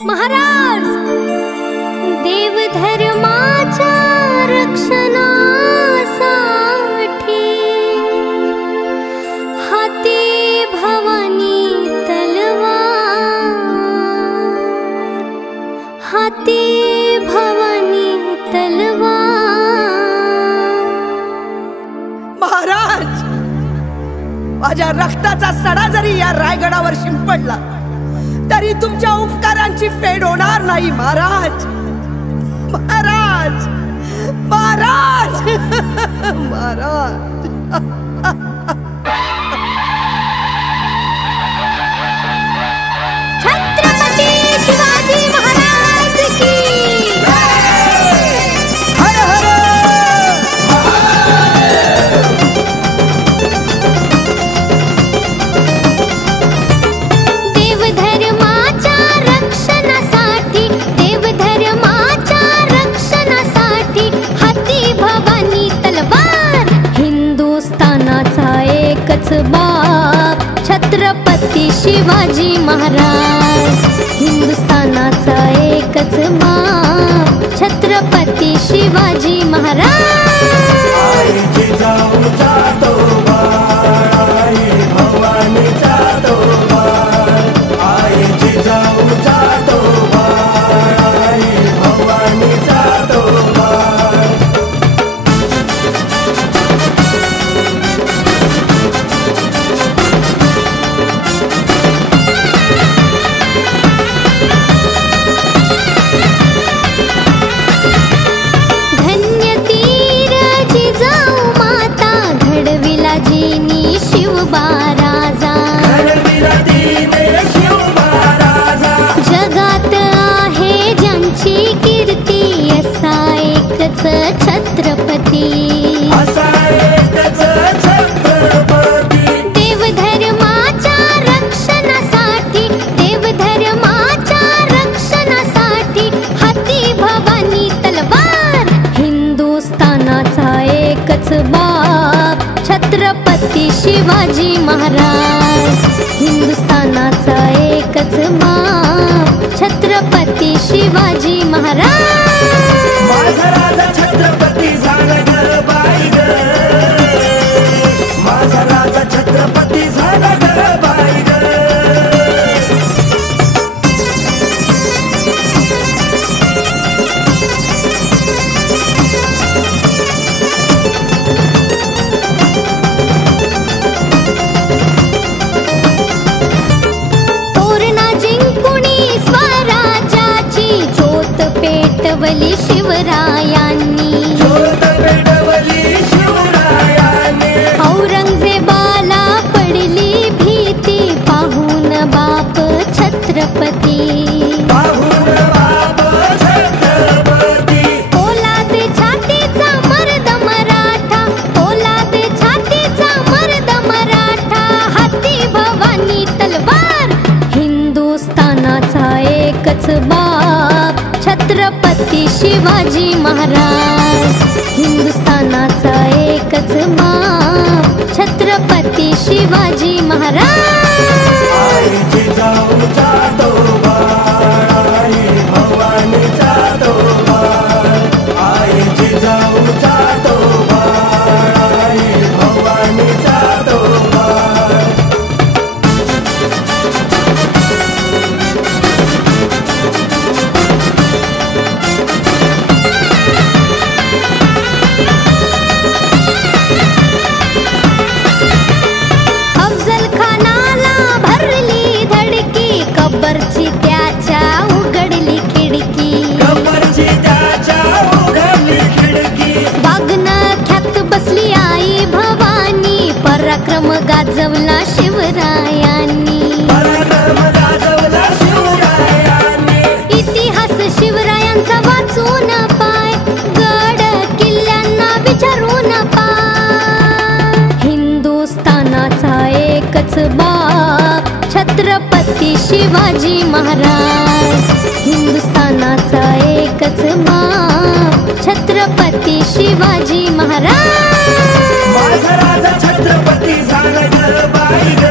महाराज देवधर्माच्या रक्षणासाठी हाती भवानी तलवार, हाती भवानी तलवार। महाराज, माझ्या रक्ताचा सडा जरी या रायगडावर शिंपडला तरी तुमच्या उपकारांची फेड होणार नाही महाराज। महाराज महाराज महाराज छत्रपती शिवाजी महाराज की हर हर देवधर्माच्या रक्षणासाठी, देवधर्माच्या रक्षणासाठी हाती भवानी तलवार। हिंदुस्थानाचा एकच बाप छत्रपती शिवाजी महाराज, हिंदुस्थानाचा एकच बाप छत्रपती शिवाजी महाराज। छत्रपती देवधर्माच्या रक्षणासाठी, देवधर्माच्या रक्षणासाठी हाती भवानी तलवार। हिंदुस्थानाचा एकच बाप छत्रपती शिवाजी महाराज, हिंदुस्थानाचा एकच बाप छत्रपती शिवाजी महाराज। माझा राजा छत्रपती झाला ग बाई ग, माझा राजा छत्रपती झाला ग बाई ग। तोरणा जिंकुणी स्वराज्याची ज्योत पेटवली शिवरायांनी, ज्योत पेटवली शिवरायाने। औरंगजेबाला पडली भीती पाहून बाप छत्रपती, पाहून बाप छत्रपती। पोलाद छातीचा मर्द मराठा, पोलाद छातीचा मर्द मराठा हाती भवानी तलवार। हिंदुस्थानाचा एकच बाप छत्रपती शिवाजी महाराज, हिंदुस्थानाचा एकच बाप छत्रपती शिवाजी महाराज। आईची जाऊचा तो बाई भवानीचा तो बाई, आईची जाऊचा तो बाई भवानीचा तो बाई। अफजल खानाला भरली धडकी, कब्बरची त्याच्या उघडली खिडकी, गब्बरची त्याच्या उघडली खिडकी। वाघनं ख्यात बसली आई भवानी, पराक्रम गाजवला शिवरायांनी, पराक्रम गाजवला शिवरायाने। इतिहास शिवरायांचा वाचून पाय, गड किल्ल्यांना विचारून पाय। हिंदुस्थानाचा एकच बाप छत्रपती शिवाजी महाराज, हिंदुस्थानाचा एकच बाप छत्रपती शिवाजी महाराज। माझा राजा छत्रपती झाला ग बाई ग,